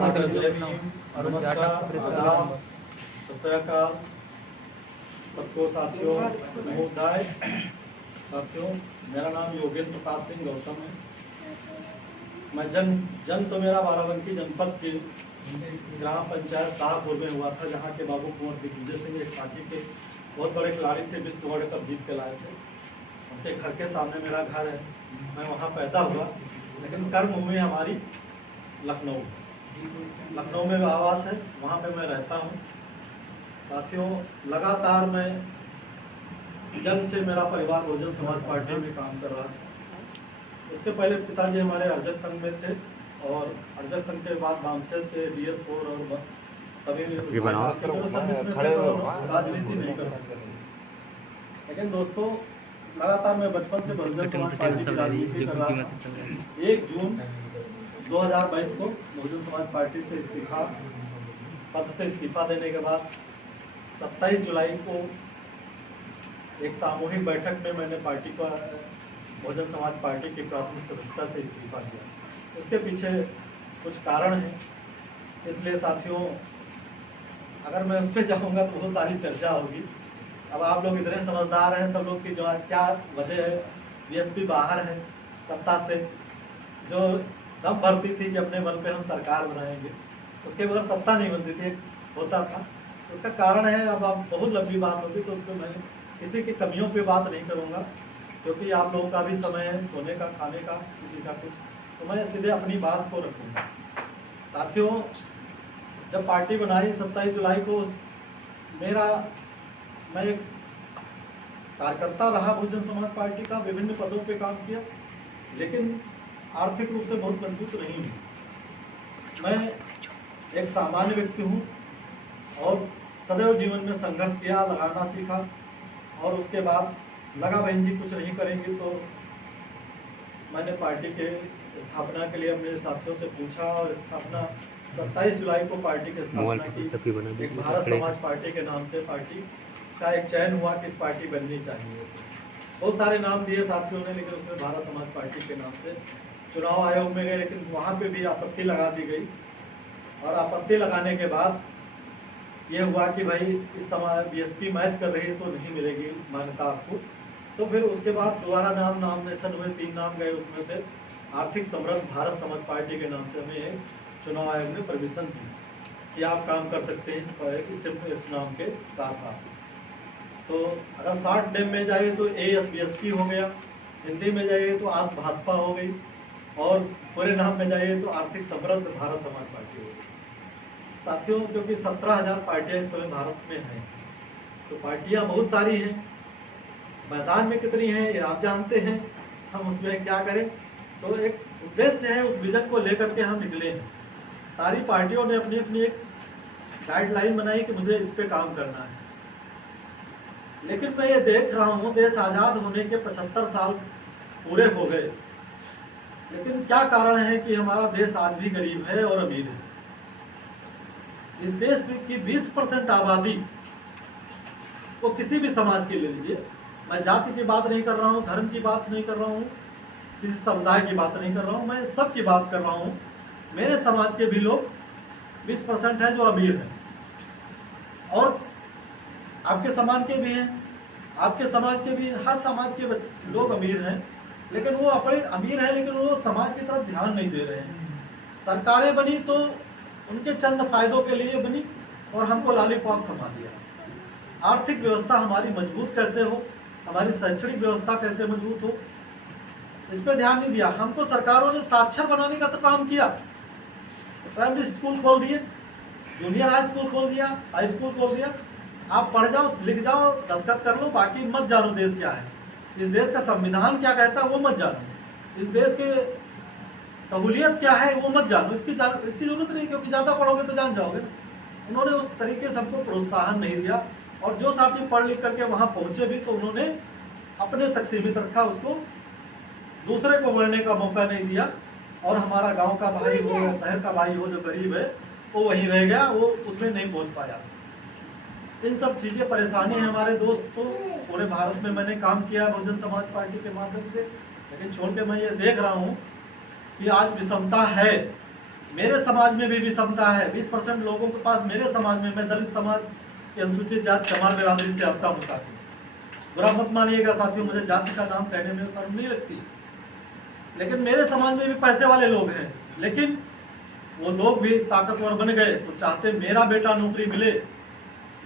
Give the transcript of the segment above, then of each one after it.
जय भीम, नमस्कार, आदाब, सत श्री अकाल सबको साथियों, नमोदाय साथियों। मेरा नाम योगेंद्र प्रताप सिंह गौतम है। मैं जन्म तो मेरा बाराबंकी जनपद के ग्राम पंचायत शाहपुर में हुआ था, जहाँ के बाबू कुंवर दिग्विजय सिंह एक पार्टी के बहुत बड़े खिलाड़ी थे, विश्व वर्ल्ड कप जीत के लाए थे। उनके घर के सामने मेरा घर है, मैं वहाँ पैदा हुआ, लेकिन कर्मभूमि हमारी लखनऊ में आवास है, वहाँ पे मैं रहता हूँ। साथियों, लगातार मैं जन्म से मेरा परिवार बहुजन समाज पार्टी में काम कर रहा था। उसके पहले पिताजी हमारे अर्जक संघ में थे और अर्जक संघ के बाद बामसेल से DS4 और सभी सर्विस में थे, तो राजनीति नहीं कर सकते। लेकिन दोस्तों, लगातार मैं बचपन से बहुजन समाज पार्टी की राजनीति कर रहा था। 1 जून 2022 को बहुजन समाज पार्टी से पद से इस्तीफा देने के बाद 27 जुलाई को एक सामूहिक बैठक में मैंने पार्टी को बहुजन समाज पार्टी की प्राथमिक सदस्यता से इस्तीफा दिया। उसके पीछे कुछ कारण हैं, इसलिए साथियों अगर मैं उस पर जाऊँगा तो बहुत सारी चर्चा होगी। अब आप लोग इतने समझदार हैं सब लोग की जो क्या वजह है। BSP बाहर है सत्ता से, जो दम भरती थी कि अपने बल पे हम सरकार बनाएंगे, उसके बगैर सत्ता नहीं बनती थी, होता था। उसका कारण है, अब आप बहुत लंबी बात होती तो उस पर मैं किसी की कमियों पे बात नहीं करूँगा, क्योंकि आप लोगों का भी समय है सोने का, खाने का, किसी का कुछ, तो मैं सीधे अपनी बात को रखूँगा। साथियों, जब पार्टी बनाई 27 जुलाई को, मैं एक कार्यकर्ता रहा बहुजन समाज पार्टी का, विभिन्न पदों पे काम किया, लेकिन आर्थिक रूप से बहुत मजबूत नहीं हूँ। मैं एक सामान्य व्यक्ति हूँ और सदैव जीवन में संघर्ष किया, लगाना सीखा, और उसके बाद लगा बहन जी कुछ नहीं करेंगे, तो मैंने पार्टी के स्थापना के लिए अपने साथियों से पूछा और स्थापना 27 जुलाई को पार्टी की स्थापना की। एक भारत समाज पार्टी के नाम से पार्टी का एक चयन हुआ कि इस पार्टी बननी चाहिए। बहुत सारे नाम दिए साथियों ने, लेकिन उसमें भारत समाज पार्टी के नाम से चुनाव आयोग में गए, लेकिन वहाँ पे भी आपत्ति लगा दी गई। और आपत्ति लगाने के बाद ये हुआ कि भाई इस समय BSP मैच कर रही है तो नहीं मिलेगी मान्यता आपको। तो फिर उसके बाद दोबारा नामिनेशन हुए, 3 नाम गए, उसमें से आर्थिक समृद्ध भारत समाज पार्टी के नाम से हमें एक चुनाव आयोग ने परमिशन दी कि आप काम कर सकते हैं इस नाम के साथ आप। तो अगर शॉर्ट नेम में जाइए तो ASBSP हो गया, हिंदी में जाइए तो आस भाजपा हो गई, और पूरे नाम में जाइए तो आर्थिक समृद्ध भारत समाज पार्टी हो गई। साथियों, क्योंकि 17,000 पार्टियां इस समय भारत में हैं, तो पार्टियां बहुत सारी हैं, मैदान में कितनी हैं ये आप जानते हैं, हम उसमें क्या करें। तो एक उद्देश्य है, उस विजन को लेकर के हम निकले हैं। सारी पार्टियों ने अपनी अपनी एक गाइडलाइन बनाई कि मुझे इस पे काम करना है। लेकिन मैं ये देख रहा हूँ, देश आज़ाद होने के 75 साल पूरे हो गए, लेकिन क्या कारण है कि हमारा देश आज भी गरीब है और अमीर है। इस देश की 20% आबादी, वो किसी भी समाज की ले लीजिए, मैं जाति की बात नहीं कर रहा हूँ, धर्म की बात नहीं कर रहा हूँ, किसी समुदाय की बात नहीं कर रहा हूँ, मैं सब की बात कर रहा हूँ। मेरे समाज के भी लोग 20% हैं जो अमीर हैं, और आपके समाज के भी हैं, आपके समाज के भी, हर समाज के लोग अमीर हैं, लेकिन वो अपने अमीर हैं, लेकिन वो समाज की तरफ ध्यान नहीं दे रहे हैं। सरकारें बनी तो उनके चंद फायदों के लिए बनी और हमको लॉलीपॉप थमा दिया। आर्थिक व्यवस्था हमारी मजबूत कैसे हो, हमारी शैक्षणिक व्यवस्था कैसे मजबूत हो, इस पर ध्यान नहीं दिया। हमको सरकारों ने साक्षर बनाने का तो काम किया, प्राइमरी स्कूल खोल दिए, जूनियर हाई स्कूल खोल दिया, हाई स्कूल खोल दिया, आप पढ़ जाओ, लिख जाओ, दस्तखत कर लो, बाकी मत जानो देश क्या है, इस देश का संविधान क्या कहता है वो मत जानो, इस देश के सहूलियत क्या है वो मत जानो, इसकी जरूरत नहीं, क्योंकि ज़्यादा पढ़ोगे तो जान जाओगे। उन्होंने उस तरीके से हमको प्रोत्साहन नहीं दिया, और जो साथी पढ़ लिख करके वहाँ पहुँचे भी तो उन्होंने अपने तक सीमित रखा, उसको दूसरे को बढ़ने का मौका नहीं दिया। और हमारा गाँव का भाई हो या शहर का भाई हो जो गरीब है वो वहीं रह गया, वो उसमें नहीं पहुँच पाया। इन सब चीज़ें परेशानी है हमारे दोस्त। तो पूरे भारत में मैंने काम किया बहुजन समाज पार्टी के माध्यम से, लेकिन छोड़ के मैं ये देख रहा हूँ कि आज विषमता है, मेरे समाज में भी विषमता है। 20% लोगों के पास मेरे समाज में, मैं दलित समाज की अनुसूचित जाति चमार बिरादरी से आता हूँ साथियों। बुरा मत मानिएगा साथियों, मुझे जाति का नाम कहने में शर्म नहीं लगती, लेकिन मेरे समाज में भी पैसे वाले लोग हैं, लेकिन वो लोग भी ताकतवर बन गए तो चाहते मेरा बेटा नौकरी मिले।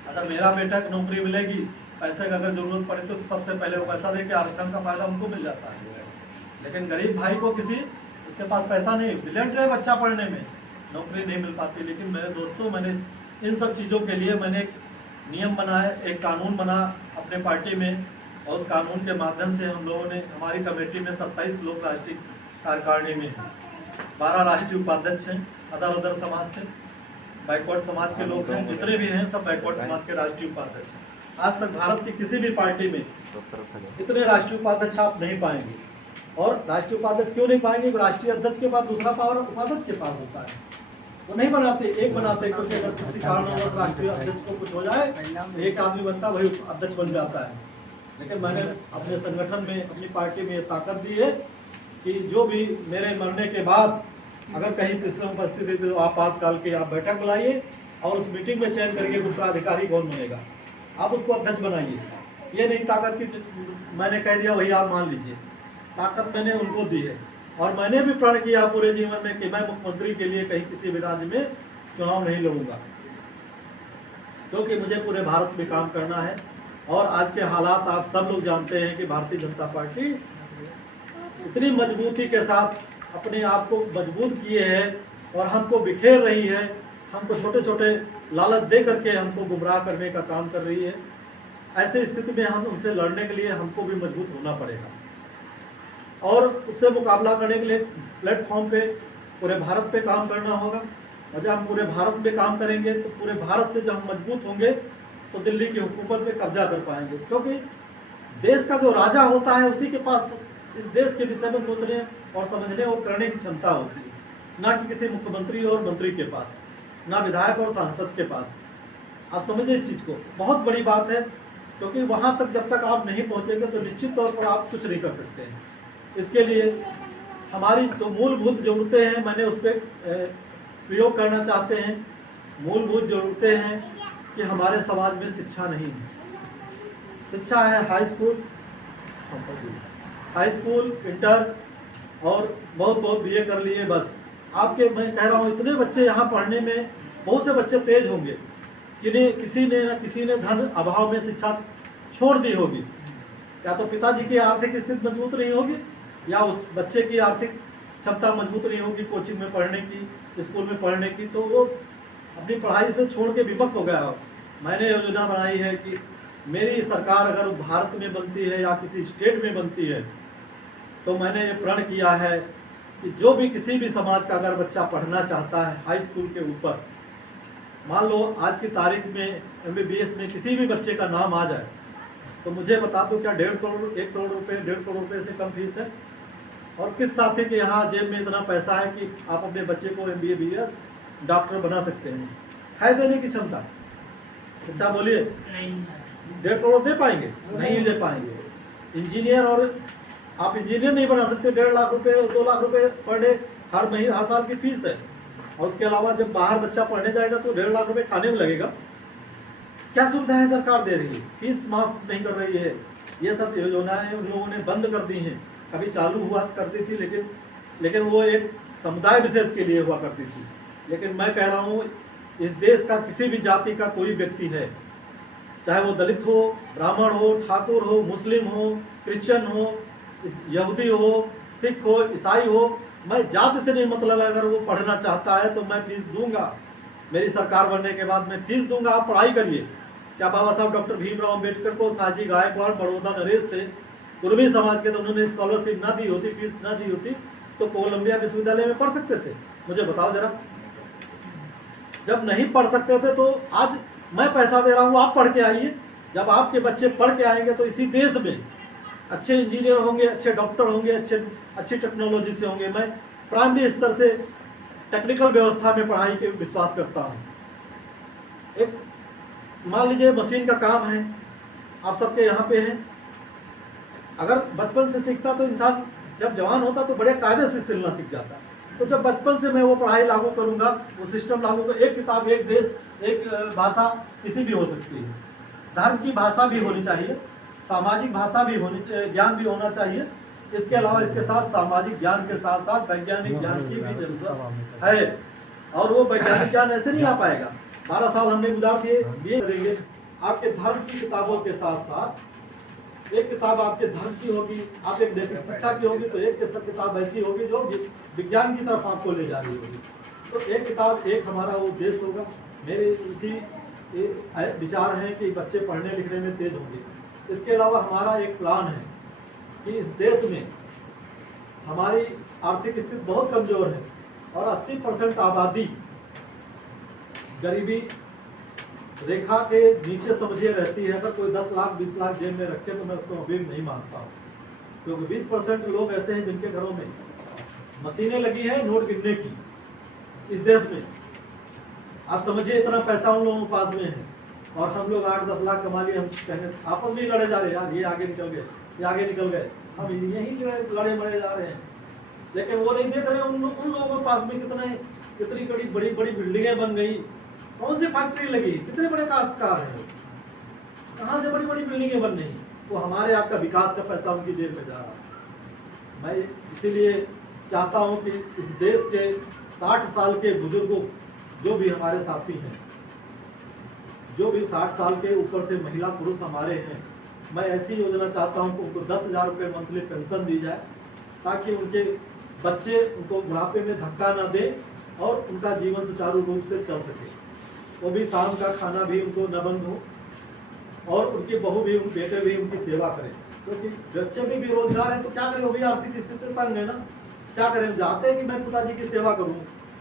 अगर मेरा बेटा की नौकरी मिलेगी, पैसे का अगर जरूरत पड़े तो सबसे पहले वो पैसा दे के आरक्षण का फायदा उनको मिल जाता है। लेकिन गरीब भाई को किसी उसके पास पैसा नहीं, ब्रिलियंट है बच्चा पढ़ने में, नौकरी नहीं मिल पाती। लेकिन मेरे दोस्तों, मैंने इन सब चीज़ों के लिए मैंने एक नियम बनाया, एक कानून बना अपने पार्टी में, और उस कानून के माध्यम से हम लोगों ने, हमारी कमेटी में 27 लोग राष्ट्रीय कार्यकारिणी में, 12 राष्ट्रीय उपाध्यक्ष हैं अदर समाज से, बैकवर्ड समाज के लोग हैं, जितने भी हैं सब बैकवर्ड समाज के राष्ट्रीय उपाध्यक्ष हैं। आज तक भारत की किसी भी पार्टी में इतने राष्ट्रीय उपाध्यक्ष आप नहीं पाएंगे। और राष्ट्रीय उपाध्यक्ष क्यों नहीं पाएंगे? राष्ट्रीय अध्यक्ष के बाद दूसरा पावर उपाध्यक्ष के पास होता है, वो नहीं बनाते, एक बनाते, क्योंकि अगर किसी कारणवश राष्ट्रीय अध्यक्ष को कुछ हो जाए तो एक आदमी बनता, वही अध्यक्ष बन जाता है। लेकिन मैंने अपने संगठन में, अपनी पार्टी में ताकत दी है कि जो भी मेरे मरने के बाद अगर कहीं पिछले उपस्थित है तो आपातकाल की आप बैठक बुलाइए और उस मीटिंग में चयन करिए उत्तराधिकारी कौन बनेगा, आप उसको अध्यक्ष बनाइए। ये नहीं ताकत की मैंने कह दिया वही आप मान लीजिए, ताकत मैंने उनको दी है। और मैंने भी प्रण किया पूरे जीवन में कि मैं मुख्यमंत्री के लिए कहीं किसी भी राज्य में चुनाव नहीं लड़ूंगा, क्योंकि मुझे पूरे भारत में काम करना है। और आज के हालात आप सब लोग जानते हैं कि भारतीय जनता पार्टी इतनी मजबूती के साथ अपने आप को मजबूत किए है और हमको बिखेर रही है, हमको छोटे छोटे लालच दे करके हमको गुमराह करने का काम कर रही है। ऐसे स्थिति में हम उनसे लड़ने के लिए हमको भी मजबूत होना पड़ेगा और उससे मुकाबला करने के लिए प्लेटफॉर्म पे पूरे भारत पे काम करना होगा। और जब हम पूरे भारत पे काम करेंगे तो पूरे भारत से जब हम मजबूत होंगे तो दिल्ली की हुकूमत पे कब्जा कर पाएंगे, क्योंकि देश का जो राजा होता है उसी के पास इस देश के विषय में सोचने और समझने और करने की क्षमता होती है, ना कि किसी मुख्यमंत्री और मंत्री के पास, ना विधायक और सांसद के पास। आप समझिए इस चीज़ को, बहुत बड़ी बात है, क्योंकि वहाँ तक जब तक आप नहीं पहुँचेंगे तो निश्चित तौर पर आप कुछ नहीं कर सकते हैं। इसके लिए हमारी जो मूलभूत ज़रूरतें हैं मैंने उस पर प्रयोग करना चाहते हैं। मूलभूत ज़रूरतें हैं कि हमारे समाज में शिक्षा नहीं है। शिक्षा है हाई स्कूल, इंटर और बहुत बीए कर लिए बस। आपके मैं कह रहा हूँ इतने बच्चे यहाँ पढ़ने में, बहुत से बच्चे तेज होंगे कि किसी ने धन अभाव में शिक्षा छोड़ दी होगी, या तो पिताजी की आर्थिक स्थिति मजबूत नहीं होगी या उस बच्चे की आर्थिक क्षमता मजबूत नहीं होगी कोचिंग में पढ़ने की, स्कूल में पढ़ने की, तो वो अपनी पढ़ाई से छोड़ के विमुख हो गया हो। मैंने योजना बनाई है कि मेरी सरकार अगर भारत में बनती है या किसी स्टेट में बनती है तो मैंने ये प्रण किया है कि जो भी किसी भी समाज का अगर बच्चा पढ़ना चाहता है हाई स्कूल के ऊपर, मान लो आज की तारीख में MBBS में किसी भी बच्चे का नाम आ जाए तो मुझे बता दो क्या 1.5 करोड़ 1 करोड़ रुपये 1.5 करोड़ रुपये से कम फीस है? और किस साथी के यहाँ जेब में इतना पैसा है कि आप अपने बच्चे को MBBS डॉक्टर बना सकते हैं? है देने की क्षमता? अच्छा बोलिए, 1.5 करोड़ दे पाएंगे? नहीं दे पाएंगे। इंजीनियर, और आप इंजीनियर नहीं बना सकते, 1.5 लाख रुपये 2 लाख रुपये पर डे हर महीने हर साल की फीस है। और उसके अलावा जब बाहर बच्चा पढ़ने जाएगा तो 1.5 लाख रुपये खाने में लगेगा। क्या सुविधाएं सरकार दे रही है? फीस माफ नहीं कर रही है। ये सब योजनाएं उन लोगों ने बंद कर दी हैं। कभी चालू हुआ करती थी लेकिन वो एक समुदाय विशेष के लिए हुआ करती थी। लेकिन मैं कह रहा हूँ इस देश का किसी भी जाति का कोई व्यक्ति है, चाहे वो दलित हो, ब्राह्मण हो, ठाकुर हो, मुस्लिम हो, क्रिश्चियन हो, यहूदी हो, सिख हो, ईसाई हो, मैं जाति से नहीं मतलब है। अगर वो पढ़ना चाहता है तो मैं फीस दूंगा। मेरी सरकार बनने के बाद मैं फीस दूंगा, आप पढ़ाई करिए। क्या बाबा साहब डॉक्टर भीमराव अम्बेडकर को साहजी गायकवाड़ बड़ौदा नरेश थे, कुर्मी समाज के, तो उन्होंने स्कॉलरशिप ना दी होती, फीस ना दी होती तो कोलंबिया विश्वविद्यालय में पढ़ सकते थे? मुझे बताओ जरा। जब नहीं पढ़ सकते थे तो आज मैं पैसा दे रहा हूँ, आप पढ़ के आइए। जब आपके बच्चे पढ़ के आएंगे तो इसी देश में अच्छे इंजीनियर होंगे, अच्छे डॉक्टर होंगे, अच्छी टेक्नोलॉजी से होंगे। मैं प्राइमरी स्तर से टेक्निकल व्यवस्था में पढ़ाई के विश्वास करता हूँ। एक मान लीजिए मशीन का काम है, आप सबके यहाँ पे हैं, अगर बचपन से सीखता तो इंसान जब जवान होता तो बड़े कायदे से सिलना सीख जाता। तो जब बचपन से मैं वो पढ़ाई लागू करूंगा, वो सिस्टम लागू कर, एक किताब एक देश एक भाषा किसी भी हो सकती है। धर्म की भाषा भी होनी चाहिए, सामाजिक भाषा भी होनी चाहिए, ज्ञान भी होना चाहिए। इसके अलावा इसके साथ सामाजिक ज्ञान के साथ साथ वैज्ञानिक ज्ञान की भी जरूरत है। और वो वैज्ञानिक ज्ञान ऐसे नहीं आ पाएगा। 12 साल हमने गुजार दिए, ये करेंगे। आपके धर्म की किताबों के साथ साथ एक किताब आपके धर्म की होगी, आप एक नैतिक शिक्षा की होगी, तो एक किताब ऐसी होगी जो विज्ञान की तरफ आपको ले जा रही होगी। तो एक किताब एक हमारा वो देश होगा। मेरे इसी विचार हैं कि बच्चे पढ़ने लिखने में तेज होंगे। इसके अलावा हमारा एक प्लान है कि इस देश में हमारी आर्थिक स्थिति बहुत कमजोर है और 80% आबादी गरीबी रेखा के नीचे समझिए रहती है। अगर कोई 10 लाख 20 लाख जेब में रखे तो मैं उसको अभी नहीं मानता हूँ, क्योंकि 20% लोग ऐसे हैं जिनके घरों में मशीनें लगी हैं नोट गिनने की। इस देश में आप समझिए इतना पैसा उन लोगों के पास में है और हम लोग 8-10 लाख कमा लिए। हम कहेंगे आपस में लड़े जा रहे हैं, यार ये आगे निकल गए, ये आगे निकल गए, हम यही लड़े मरे जा रहे हैं। लेकिन वो नहीं देख रहे उन लोगों के पास में कितनी बड़ी बड़ी बिल्डिंगें बन गई, कौन सी फैक्ट्री लगी, कितने बड़े काश्तकार हैं, कहाँ से बड़ी बड़ी बिल्डिंगें बन रही। वो हमारे आपका विकास का पैसा उनकी जेब में जा रहा है। मैं इसीलिए चाहता हूँ कि इस देश के 60 साल के बुजुर्गों, जो भी हमारे साथी हैं, जो भी 60 साल के ऊपर से महिला पुरुष हमारे हैं, मैं ऐसी योजना चाहता हूँ कि उनको 10,000 रुपये मंथली पेंशन दी जाए, ताकि उनके बच्चे उनको बुढ़ापे में धक्का न दे और उनका जीवन सुचारू रूप से चल सके। वो भी शाम का खाना भी उनको न बंद हो और उनकी बहू भी, उनके बेटे भी उनकी सेवा करें। क्योंकि बच्चे भी बेरोजगार हैं तो क्या करें, वो भी आर्थिक स्थिति से तंग है ना। क्या करें, चाहते हैं कि मैं पिताजी की सेवा करूँ,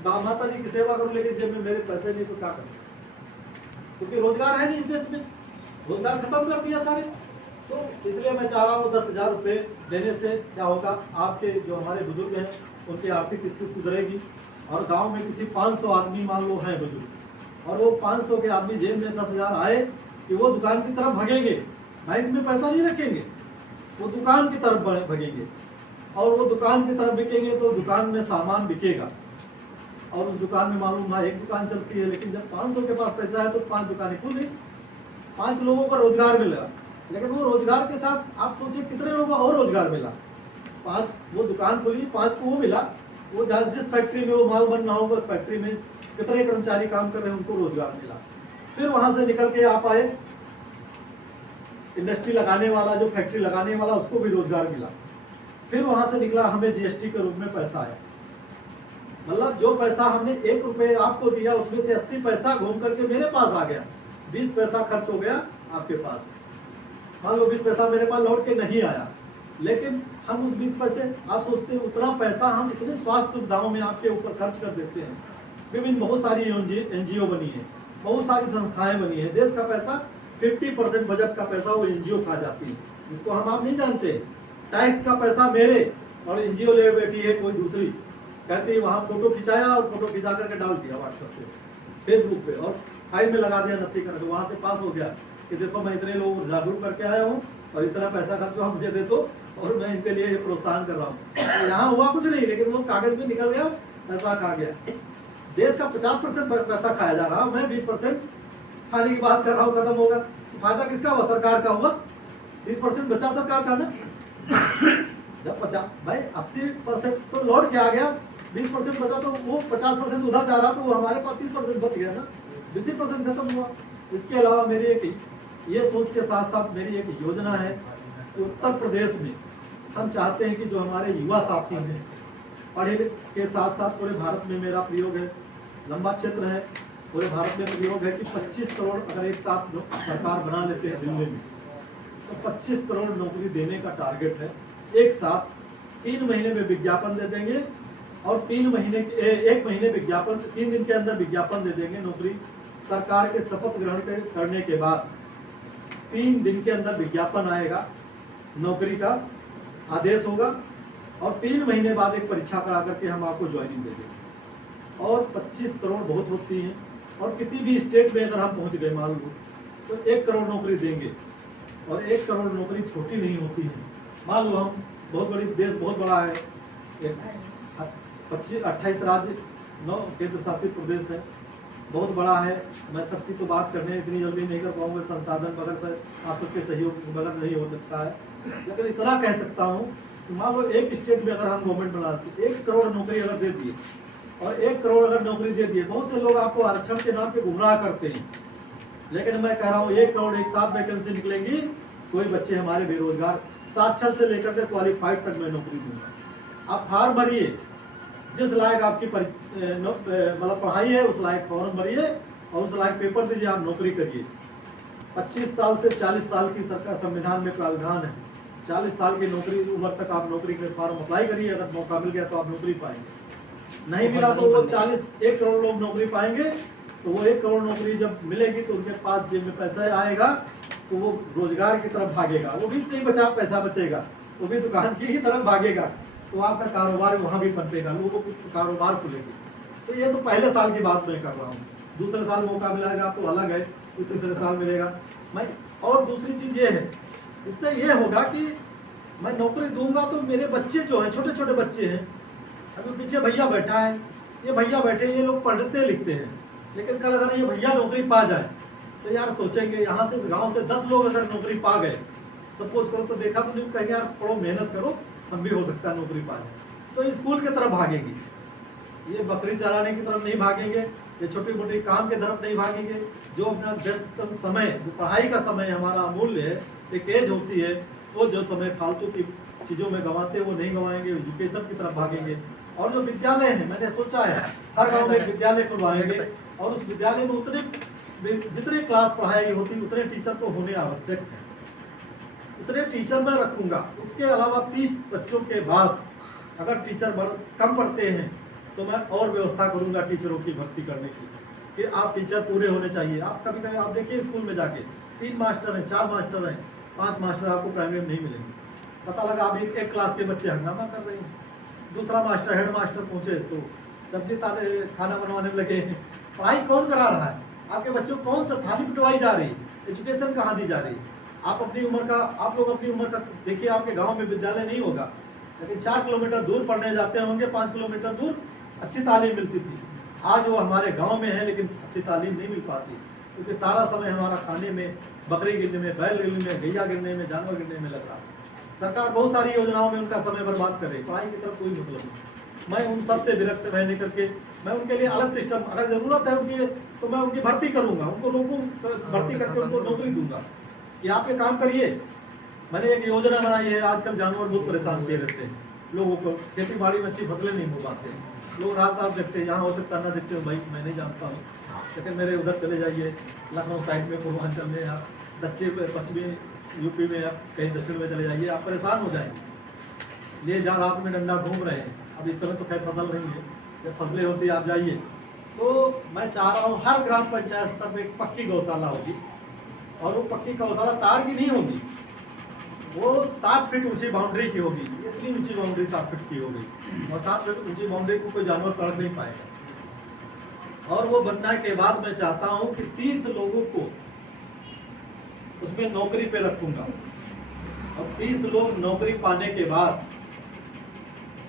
माता जी की सेवा करूँ, लेकिन जब में मेरे पैसे नहीं तो क्या करूँ, क्योंकि रोजगार है नहीं इस देश में, रोजगार खत्म कर दिया सारे। तो इसलिए मैं चाह रहा हूँ 10,000 रुपये देने से क्या होगा, आपके जो हमारे बुजुर्ग हैं उनकी आर्थिक स्थिति सुधरेगी। और गांव में किसी 500 आदमी मान लो हैं बुजुर्ग, और वो 500 के आदमी जेब में 10,000 आए कि वो दुकान की तरफ भगेंगे, बैंक में पैसा नहीं रखेंगे, वो दुकान की तरफ भगेंगे। और वो दुकान की तरफ बिकेंगे तो दुकान में सामान बिकेगा, और उस दुकान में मालूम वहाँ एक दुकान चलती है, लेकिन जब 500 के पास पैसा है तो 5 दुकानें खुल गई, 5 लोगों को रोजगार मिला। लेकिन वो रोजगार के साथ आप सोचिए कितने लोगों को और रोजगार मिला। 5 वो दुकान खुली, 5 को वो मिला, वो जिस फैक्ट्री में वो माल बन रहा होगा उस फैक्ट्री में कितने कर्मचारी काम कर रहे हैं उनको रोजगार मिला। फिर वहां से निकल के आप आए, इंडस्ट्री लगाने वाला, जो फैक्ट्री लगाने वाला, उसको भी रोजगार मिला। फिर वहां से निकला हमें जीएसटी के रूप में पैसा आया। मतलब जो पैसा हमने 1 रुपये आपको दिया उसमें से 80 पैसा घूम करके मेरे पास आ गया, 20 पैसा खर्च हो गया आपके पास। मान लो 20 पैसा मेरे पास लौट के नहीं आया, लेकिन हम उस 20 पैसे, आप सोचते हैं उतना पैसा हम इतने स्वास्थ्य सुविधाओं में आपके ऊपर खर्च कर देते हैं। विभिन्न बहुत सारी NGO बनी है, बहुत सारी संस्थाएं बनी है। देश का पैसा 50% बजट का पैसा वो NGO खा जाती है, जिसको हम आप नहीं जानते। टैक्स का पैसा मेरे और NGO ले बैठी है कोई दूसरी, कहती है वहाँ फोटो खिंचाया और फोटो खिंचा करके डाल दिया व्हाट्सएप पे, फेसबुक पे, और फाइल में लगा दिया नथी करके, वहाँ से पास हो गया कि देखो मैं इतने लोगों को जागरूक करके आया हूँ और इतना पैसा खर्च हुआ, मुझे दे दो और मैं इनके लिए प्रोत्साहन कर रहा हूँ। तो यहाँ हुआ कुछ नहीं, लेकिन वो कागज में निकल गया, पैसा खा गया। देश का 50% पैसा खाया जा रहा, मैं 20% खाने की बात कर रहा हूँ, खत्म होगा। तो फायदा किसका हुआ? सरकार का हुआ। 20% बचा सरकार का ना। जब 50 भाई 80% तो लौट के आ गया, 20% बचा तो वो 50% उधर जा रहा, तो वो हमारे पास 30% बच गया ना, 20% खत्म हुआ। इसके अलावा मेरी एक ये सोच के साथ साथ मेरी एक योजना है कि उत्तर प्रदेश में हम चाहते हैं कि जो हमारे युवा साथी हैं, पढ़े के साथ साथ पूरे भारत में मेरा प्रयोग है, लंबा क्षेत्र है, पूरे भारत में प्रयोग है कि 25 करोड़ अगर एक साथ सरकार बना लेते हैं दिल्ली में, तो 25 करोड़ नौकरी देने का टारगेट है। एक साथ 3 महीने में विज्ञापन दे देंगे और 1 महीने विज्ञापन, 3 दिन के अंदर विज्ञापन दे देंगे नौकरी। सरकार के शपथ ग्रहण करने के बाद 3 दिन के अंदर विज्ञापन आएगा, नौकरी का आदेश होगा, और 3 महीने बाद एक परीक्षा करा करके हम आपको ज्वाइनिंग दे देंगे। और 25 करोड़ बहुत होती हैं, और किसी भी स्टेट में अगर हम पहुंच गए मान लो तो 1 करोड़ नौकरी देंगे, और 1 करोड़ नौकरी छोटी नहीं होती है। मान लो हम बहुत बड़ी देश बहुत बड़ा है, 28 राज्य, 9 केंद्र शासित प्रदेश है, बहुत बड़ा है। मैं सबकी तो बात करने इतनी जल्दी नहीं कर पाऊंगा, संसाधन बगैर से आप सबके सहयोग के बगैर नहीं हो सकता है। लेकिन इतना कह सकता हूँ कि मान लो एक स्टेट में अगर हम गवर्नमेंट बनाते 1 करोड़ नौकरी अगर दे दिए, और 1 करोड़ अगर नौकरी दे दिए, बहुत से लोग आपको आरक्षण के नाम पे गुमराह करते हैं, लेकिन मैं कह रहा हूँ 1 करोड़ एक साथ वैकेंसी निकलेंगी, कोई बच्चे हमारे बेरोजगार, साक्षर से लेकर के क्वालिफाइड तक मैं नौकरी दूंगा। आप फार्म भरिए, जिस लायक आपकी मतलब पढ़ाई है उस लायक फॉर्म भरिए और उस लायक पेपर दीजिए, आप नौकरी करिए। 25 साल से 40 साल की सरकार संविधान में प्रावधान है, 40 साल की नौकरी उम्र तक आप नौकरी के फॉर्म अप्लाई करिए, अगर मौका मिल गया तो आप नौकरी पाएंगे, नहीं मिला तो वो 1 करोड़ लोग नौकरी पाएंगे। तो वो 1 करोड़ नौकरी जब मिलेगी तो उनके पास जेब में पैसा आएगा, तो वो रोजगार की तरफ भागेगा, वो भी नहीं बचा पैसा बचेगा, वो भी दुकान की ही तरफ भागेगा, तो आपका कारोबार वहाँ भी पनपेगा, लोगों को कारोबार खुलेगी। तो ये तो पहले साल की बात मैं कर रहा हूँ, दूसरे साल मौका मिलेगा तो अलग है, तो तीसरे साल मिलेगा। मैं और दूसरी चीज़ ये है, इससे ये होगा कि मैं नौकरी दूंगा तो मेरे बच्चे जो हैं, छोटे छोटे बच्चे हैं, अभी पीछे भैया बैठा है, ये भैया बैठे हैं, ये लोग पढ़ते लिखते हैं, लेकिन कल अगर ये भैया नौकरी पा जाए तो यार सोचेंगे, यहाँ से गाँव से 10 लोग अगर नौकरी पा गए, सपोज करो, तो देखा तो नहीं कहेंगे यार पढ़ो मेहनत करो, हम भी हो सकता है नौकरी पा जाए, तो स्कूल की तरफ भागेंगे, ये बकरी चराने की तरफ नहीं भागेंगे, ये छोटी मोटी काम की तरफ नहीं भागेंगे। जो अपना व्यस्त समय, जो पढ़ाई का समय हमारा अमूल्य है, एक एज होती है, वो जो समय फालतू की चीज़ों में गंवाते हैं वो नहीं गंवाएंगे, एजुकेशन की तरफ भागेंगे। और जो विद्यालय है, मैंने सोचा है हर गाँव में विद्यालय खुलवाएंगे, और उस विद्यालय में उतने जितने क्लास पढ़ाई होती उतने टीचर तो होने आवश्यक है, उतने टीचर मैं रखूंगा। उसके अलावा 30 बच्चों के बाद अगर टीचर कम पढ़ते हैं तो मैं और व्यवस्था करूंगा टीचरों की भर्ती करने की, कि आप टीचर पूरे होने चाहिए। आप कभी कभी आप देखिए स्कूल में जाके 3 मास्टर हैं, 4 मास्टर हैं, 5 मास्टर आपको प्राइमरी में नहीं मिलेंगे। पता लगा अभी एक क्लास के बच्चे हंगामा कर रहे हैं, दूसरा मास्टर हेड मास्टर पहुँचे तो सब्जी ताले खाना बनवाने लगे हैं। पढ़ाई कौन करा रहा है? आपके बच्चों को कौन सा थाली पिटवाई जा रही है? एजुकेशन कहाँ दी जा रही है? आप अपनी उम्र का, आप लोग अपनी उम्र का देखिए, आपके गांव में विद्यालय नहीं होगा, लेकिन 4 किलोमीटर दूर पढ़ने जाते होंगे, 5 किलोमीटर दूर अच्छी तालीम मिलती थी। आज वो हमारे गांव में है लेकिन अच्छी तालीम नहीं मिल पाती, क्योंकि सारा समय हमारा खाने में, बकरी गिरने में, बैल गिरने में, गैया गिरने में, जानवर गिरने में लग रहा है। सरकार बहुत सारी योजनाओं में उनका समय बर्बाद कर रही, पढ़ाई की तरफ कोई मतलब नहीं। मैं उन सब से विरक्त रहने करके मैं उनके लिए अलग सिस्टम, अगर ज़रूरत है उनकी तो मैं उनकी भर्ती करूँगा, उनको रोकूँ, भर्ती करके उनको नौकरी दूंगा कि आप ये काम करिए। मैंने एक योजना बनाई है, आजकल जानवर बहुत परेशान किए रहते हैं लोगों को, खेती बाड़ी में अच्छी फसलें नहीं हो पाते हैं, लोग रात रात देखते हैं, यहाँ हो सकता ना देखते हो भाई, मैं नहीं जानता हूँ, लेकिन मेरे उधर चले जाइए, लखनऊ साइड में, पूर्वांचल में, या दक्षिण पश्चिमी यूपी में, या कहीं दक्षिण में चले जाइए, आप परेशान हो जाएंगे। ये जहाँ रात में डंडा घूम रहे हैं, अब इस समय तो खैर फसल नहीं है, जब फसलें होती है आप जाइए। तो मैं चाह रहा हूँ हर ग्राम पंचायत स्तर पर एक पक्की गौशाला होगी, और वो पक्की गौशाला तार की नहीं होगी, वो 7 फीट ऊंची बाउंड्री की होगी। इतनी ऊंची बाउंड्री 7 फीट की होगी, और 7 फीट ऊंची बाउंड्री को कोई जानवर तोड़ नहीं पाएगा। और वो बनने के बाद मैं चाहता हूँ कि 30 लोगों को उसमें नौकरी पे रखूंगा, और 30 लोग नौकरी पाने के बाद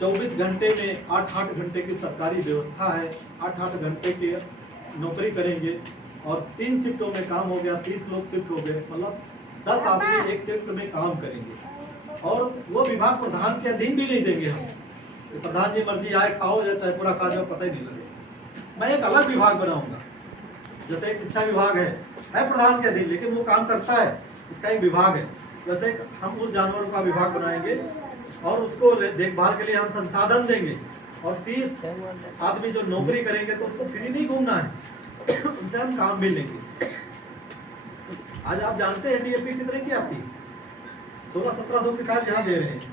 24 घंटे में 8-8 घंटे की सरकारी व्यवस्था है, 8-8 घंटे की नौकरी करेंगे, और 3 शिफ्टों में काम हो गया, 30 लोग शिफ्ट हो गए, मतलब 10 आदमी एक शिफ्ट में काम करेंगे। और वो विभाग प्रधान के अधीन भी नहीं देंगे हम, तो प्रधान जी मर्जी आए खाओ या चाहे पूरा खा जाओ, पता ही नहीं लगे। मैं एक अलग विभाग बनाऊंगा, जैसे एक शिक्षा विभाग है प्रधान के अधीन, लेकिन वो काम करता है, उसका एक विभाग है। वैसे हम उन जानवरों का विभाग बनाएंगे, और उसको देखभाल के लिए हम संसाधन देंगे, और 30 आदमी जो नौकरी करेंगे तो उनको फ्री नहीं घूमना है, उनसे हम काम भी लेंगे। आज आप जानते हैं डीएपी कितने की आती है? 1600-1700 के साथ यहाँ दे रहे हैं,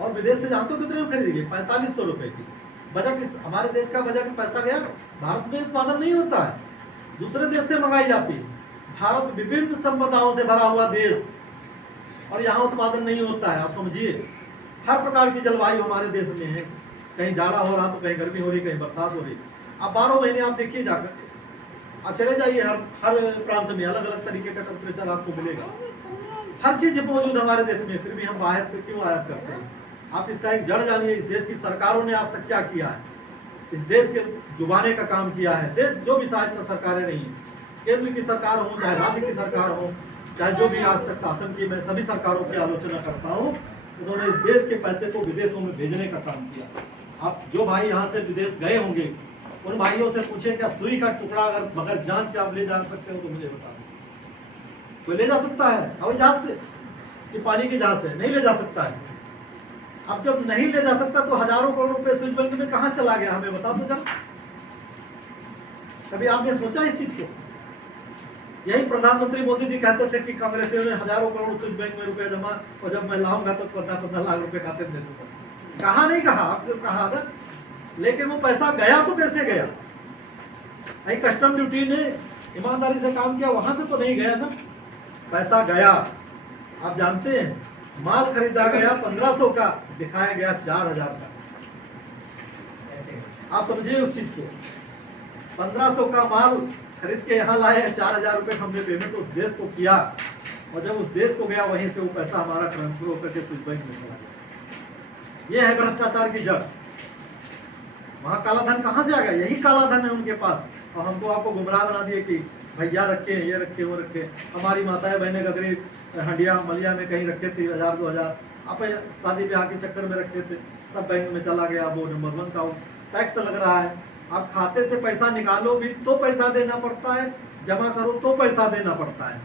और विदेश से जानते हो कितने में खरीदेंगे? 4500 रुपए की। बजट, हमारे देश का बजट पैसा गया, भारत में उत्पादन नहीं होता है, दूसरे देश से मंगाई जाती है। भारत विभिन्न संपदाओं से भरा हुआ देश, और यहाँ उत्पादन नहीं होता है। आप समझिए, हर प्रकार की जलवायु हमारे देश में है, कहीं जाड़ा हो रहा तो कहीं गर्मी हो रही, कहीं बरसात हो रही। आप 12 महीने आप देखिए जाकर, आप चले जाइए, हर प्रांत में अलग अलग तरीके का टेम्परेचर आपको मिलेगा। हर चीज मौजूद हमारे देश में, फिर भी हम बाहर क्यों आयात करते हैं? आप इसका एक जड़ जानिए, इस देश की सरकारों ने आज तक क्या किया है। इस देश के डुबाने का काम किया है। देश जो भी सरकारें रही हैं, केंद्र की सरकार हो चाहे राज्य की सरकार हो, चाहे जो भी आज तक शासन की, मैं सभी सरकारों की आलोचना करता हूँ। उन्होंने इस देश के पैसे को विदेशों में भेजने का काम किया। आप जो भाई यहाँ से विदेश गए होंगे उन भाइयों से पूछे क्या सुई का टुकड़ा अगर बगैर जांच के आप ले जा सकते हो तो मुझे बता दो। कोई ले जा सकता है हवाई जहाज से कि पानी के जहाज से? नहीं ले जा सकता है। अब जब नहीं ले जा सकता तो हजारों करोड़ रुपए स्विस बैंक में कहां चला गया, हमें बता दो जरा। कभी आपने सोचा इस चीज को? यही प्रधानमंत्री मोदी जी कहते थे कि कांग्रेसियों ने हजारों करोड़ स्विस बैंक में रुपया जमा, और जब मैं लाऊंगा तो 15-15 लाख रुपए खाते में दे दूंगा। कहा नहीं कहा, आपसे कहा ना, लेकिन वो पैसा गया तो कैसे गया? नहीं, कस्टम ड्यूटी ने ईमानदारी से काम किया, वहां से तो नहीं गया ना, पैसा गया। आप जानते हैं माल खरीदा गया 1500 का, दिखाया गया 4000 का। आप समझिए उस चीज को। 1500 का माल खरीद के यहाँ लाए, 4000 रुपए हमने पेमेंट उस देश को किया, और जब उस देश को गया वहीं से वो पैसा हमारा ट्रांसफर होकर के स्विस बैंक में चला गया। ये है भ्रष्टाचार की जड़। वहां काला धन कहां से आ गया? यही काला धन है उनके पास, और हमको आपको गुमराह बना दिए कि भैया रखे हैं, ये रखे वो रखे। हमारी माताएं बहनें गगरी हंडिया मलिया में कहीं रखे थे 1000-2000, आप शादी ब्याह के चक्कर में रखे थे, सब बैंक में चला गया। वो नंबर 1 का टैक्स लग रहा है। आप खाते से पैसा निकालो भी तो पैसा देना पड़ता है, जमा करो तो पैसा देना पड़ता है।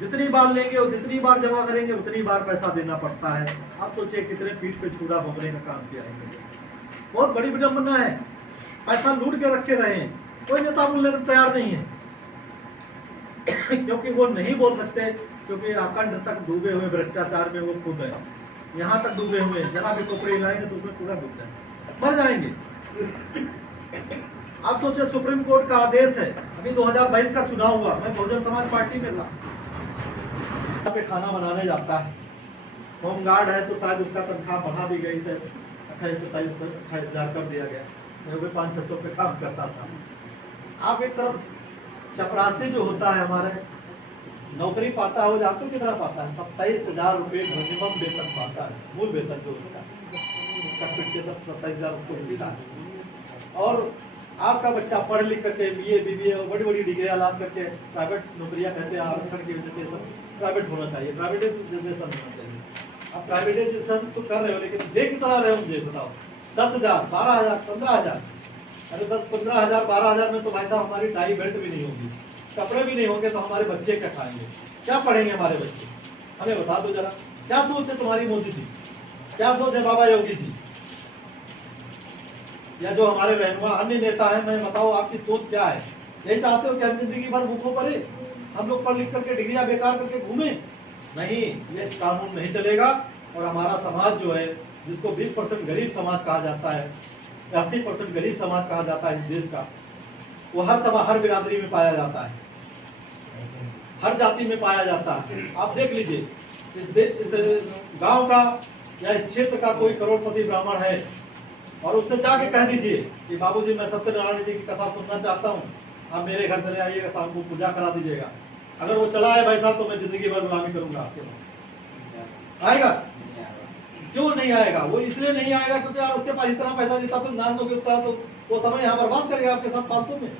जितनी बार लेंगे और जितनी बार जमा करेंगे उतनी बार पैसा देना पड़ता है। आप सोचिए कितने पीठ पे छुरा भोगने का काम किया है। बहुत बड़ी विडंबना है। पैसा लूट के रखे रहे हैं, कोई नेता बोलने को तैयार नहीं है क्योंकि वो नहीं बोल सकते, क्योंकि अखंड तक डूबे हुए भ्रष्टाचार में वो खुद है। यहाँ तक डूबे हुए, जरा भी कोपरे हिलाएंगे तो उसमें पूरा डूब जाए, मर जाएंगे। आप सोचे सुप्रीम कोर्ट का आदेश है, अभी 2022 का चुनाव हुआ, मैं बहुजन समाज पार्टी में था, यहाँ पे खाना बनाने जाता है, होमगार्ड है तो शायद उसका तनख्वाह बढ़ा दी गई से 28,000 कर दिया गया। मैं भी 500-600 पे काम करता था। आप एक तरफ चपरासी जो होता है हमारे नौकरी पाता है, वो जाते कितना पाता है? 27,000 रुपये मिनिमम वेतन पाता है, मूल वेतन जो उसका कटपिट के सब 27,000 उसको मिलता है। और आपका बच्चा पढ़ लिख करके BA BBA बड़ी बड़ी डिग्रियां ला करके प्राइवेट नौकरियां कहते हैं, आरक्षण की वजह से सब प्राइवेट होना चाहिए, प्राइवेटाइजेशन होना चाहिए। आप प्राइवेटाइजेशन तो कर रहे हो, लेकिन दे कितना रहे हो मुझे बताओ? 10,000, 12,000, 15,000। अरे 10-15,000, 12,000 में तो भाई साहब हमारी टाई बेल्ट भी नहीं होगी, कपड़े भी नहीं होंगे, तो हमारे बच्चे क्या खाएंगे, क्या पढ़ेंगे हमारे बच्चे? हमें बता दो जरा, क्या सोच है तुम्हारी मोदी जी, क्या सोच है बाबा योगी जी, या जो हमारे रहनुमा अन्य नेता है, मैं बताओ आपकी सोच क्या है? यही चाहते हो कि हम जिंदगी भर भूखों पड़े, हम लोग पढ़ लिख करके डिग्रियां बेकार करके घूमे? नहीं, ये कानून नहीं चलेगा। और हमारा समाज जो है, जिसको 20% गरीब समाज कहा जाता है, 80% गरीब समाज कहा जाता है इस देश का, वो हर बिरादरी में पाया जाता है, हर जाति में पाया जाता है। आप देख लीजिए, इस गांव का या इस क्षेत्र का कोई करोड़पति ब्राह्मण है, और उससे जाके कह दीजिए कि बाबूजी मैं सत्यनारायण जी की कथा सुनना चाहता हूँ, आप मेरे घर चले आइएगा, शाम को पूजा करा दीजिएगा। अगर वो चला है भाई साहब तो मैं जिंदगी भर गुलामी करूंगा आपके पास। आएगा? क्यों नहीं आएगा? वो इसलिए नहीं आएगा क्योंकि यार उसके पास इतना पैसा देता तुम दान दोगे तो वो समय यहाँ बर्बाद करेगा आपके साथ फालतू में।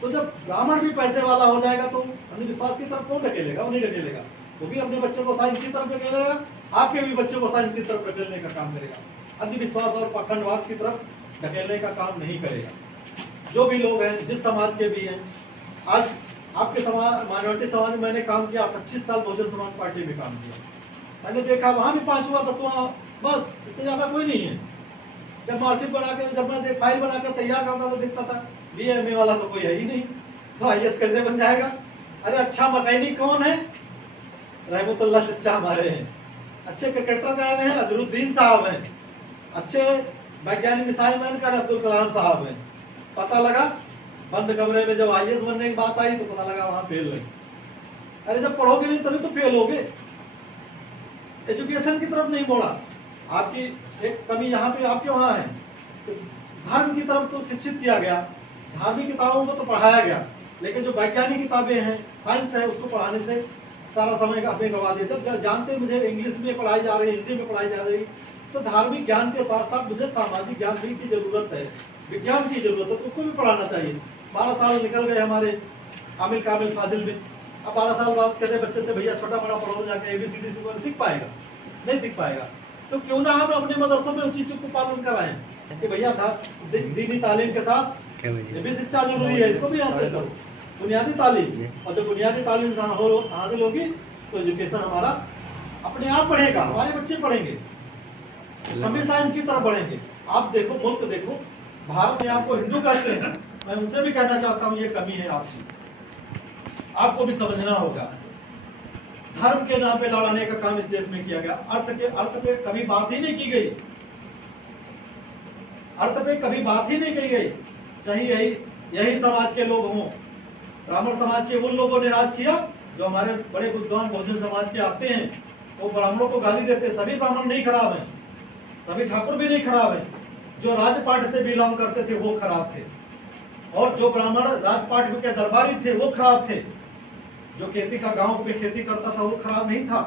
तो जब ब्राह्मण भी पैसे वाला हो जाएगा तो अंधविश्वास की तरफ कौन ढकेलेगा? वो नहीं ढकेलेगा, वो भी अपने बच्चों को साइंस की तरफ ढकेलेगा, आपके भी बच्चों को साइंस की तरफ ढकेलने का काम करेगा। अंधविश्वास और पाखंडवाद की तरफ ढकेलने का काम नहीं करेगा। जो भी लोग हैं, जिस समाज के भी हैं, आज आपके समाज माइनॉरिटी समाज में मैंने काम किया, 25 साल बहुजन समाज पार्टी में काम किया, मैंने देखा वहां भी 5वां 10वां, बस इससे ज्यादा कोई नहीं है। जब मार्कशीट बना के, जब मैं फाइल बनाकर तैयार करता तो दिखता था BA वाला तो कोई है ही नहीं, तो IAS कैसे बन जाएगा? अरे अच्छा मैकेनिक कौन है? रहमतुल्लाह चच्चा हमारे हैं। अच्छे क्रिकेटर का है अजरुद्दीन साहब हैं। अच्छे वैज्ञानिक मिसाइल मैन का अब्दुल कलाम साहब हैं। पता लगा बंद कमरे में जब IAS बनने की बात आई तो पता लगा वहां फेल है। अरे जब पढ़ोगे नहीं तभी तो फेल होगे। एजुकेशन की तरफ नहीं मोड़ा, आपकी एक कमी यहाँ पे आपके वहाँ है। तो धर्म की तरफ तो शिक्षित किया गया, धार्मिक किताबों को तो पढ़ाया गया, लेकिन जो वैज्ञानिक किताबें हैं, साइंस है, उसको पढ़ाने से सारा समय आपने गवा दिया। जब जानते मुझे इंग्लिश में पढ़ाई जा रही, हिंदी में पढ़ाई जा रही, तो धार्मिक ज्ञान के साथ साथ मुझे सामाजिक ज्ञान भी की जरूरत है। विज्ञान की जरूरत है तो उसको भी पढ़ाना चाहिए। 12 साल निकल गए हमारे आमिल कामिल फाजिल में, अब 12 साल बाद कहते बच्चे से भैया छोटा बड़ा पढ़ो जाके ABCD सीख पाएगा? नहीं सीख पाएगा। तो क्यों ना हम अपने मदरसों में उस चीज को पालन कराएं कि भैया दीनी तालीम के साथ ये भी शिक्षा जरूरी है, इसको भी हासिल करो, बुनियादी तालीम। और जब बुनियादी तालीम हासिल होगी तो एजुकेशन हमारा अपने आप बढ़ेगा, हमारे बच्चे पढ़ेंगे, हम भी साइंस की तरफ बढ़ेंगे। आप देखो, मुल्क देखो, भारत में आपको हिंदू कहते हैं, मैं उनसे भी कहना चाहता हूँ ये कमी है आपकी, आपको भी समझना होगा। धर्म के नाम पे लड़ाने का काम इस देश में किया गया, अर्थ पे कभी बात ही नहीं की गई, अर्थ पे कभी बात ही नहीं की गई। चाहे यही समाज के लोग हों, ब्राह्मण समाज के उन लोगों ने राज किया जो हमारे बड़े विद्वान बहुजन समाज के आते हैं, वो ब्राह्मणों को गाली देते। सभी ब्राह्मण नहीं खराब हैं, सभी ठाकुर भी नहीं खराब हैं, जो राजपाट से बिलोंग करते थे वो खराब थे, और जो ब्राह्मण राजपाट के दरबारी थे वो खराब थे। जो खेती का गांव में खेती करता था वो खराब नहीं था।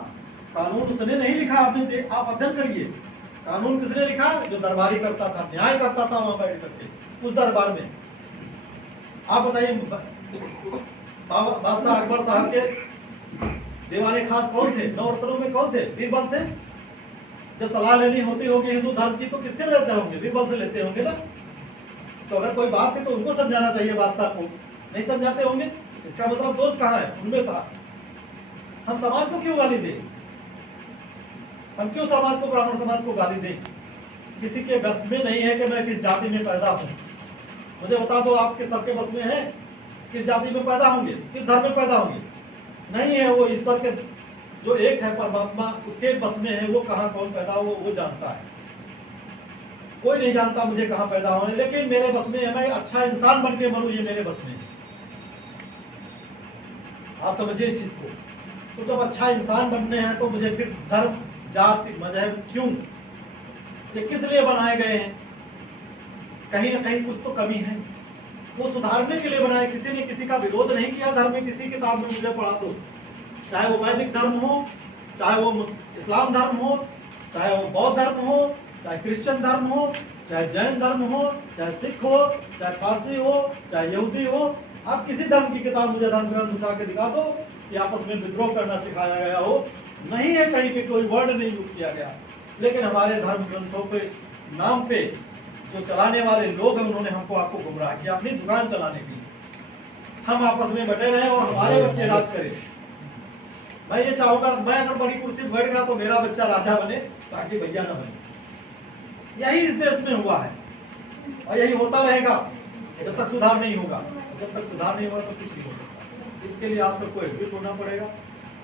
कानून उसने नहीं लिखा, आपने आप अध्ययन करिए, कानून किसने लिखा? जो दरबारी करता था, न्याय करता था वहां बैठ करके उस दरबार में। आप बताइए बादशाह अकबर साहब के दीवाने खास कौन थे? नवरत्नों में कौन थे? बीरबल थे। जब सलाह लेनी होती होगी हिंदू धर्म की तो किससे लेते होंगे? बीरबल से लेते होंगे ना। तो अगर कोई बात थी तो उनको समझाना चाहिए, बादशाह को नहीं समझाते होंगे, इसका मतलब दोष कहाँ है? उनमें था। हम समाज को क्यों गाली दें? हम क्यों समाज को, ब्राह्मण समाज को गाली दें? किसी के बस में नहीं है कि मैं किस जाति में पैदा हूं। मुझे बता दो, आपके सबके बस में है किस जाति में पैदा होंगे, किस धर्म में पैदा होंगे? नहीं है। वो ईश्वर के जो एक है परमात्मा, उसके बस में है। वो कहाँ कौन पैदा हो वो जानता है। कोई नहीं जानता मुझे कहाँ पैदा होने, लेकिन मेरे बस में है, मैं अच्छा इंसान बन के मरूं, ये मेरे बस में है। आप समझिए इस चीज को। तो जब अच्छा इंसान बनने हैं तो मुझे फिर धर्म, जाति, मजहब क्यों? ये किस लिए बनाए गए हैं? कहीं ना कहीं कुछ तो कमी है, वो सुधारने के लिए बनाए। किसी ने किसी का विरोध नहीं किया धर्म में, किसी किताब में मुझे पढ़ा दो, चाहे वो वैदिक धर्म हो, चाहे वो इस्लाम धर्म हो, चाहे वो बौद्ध धर्म हो, चाहे क्रिश्चियन धर्म हो, चाहे जैन धर्म हो, चाहे सिख हो, चाहे पारसी हो, चाहे यहूदी हो। आप किसी धर्म की किताब मुझे धर्म ग्रंथ उठा के दिखा दो कि आपस में विद्रोह करना सिखाया गया हो। नहीं है, कहीं पे कोई वर्ड नहीं यूज किया गया। लेकिन हमारे धर्म ग्रंथों पे नाम पे जो चलाने वाले लोग हैं, उन्होंने हमको आपको गुमराह किया अपनी दुकान चलाने के लिए। हम आपस में बटे रहे और हमारे बच्चे राज करें। मैं ये चाहूंगा, मैं अगर बड़ी कुर्सी पर बैठ गया तो मेरा बच्चा राजा बने, ताकि भैया ना बने। यही इस देश में हुआ है और यही होता रहेगा जब तक सुधार नहीं होगा। जब तक सुधार नहीं होगा तो कुछ नहीं हो सकता। इसके लिए आप सबको एकजुट होना पड़ेगा।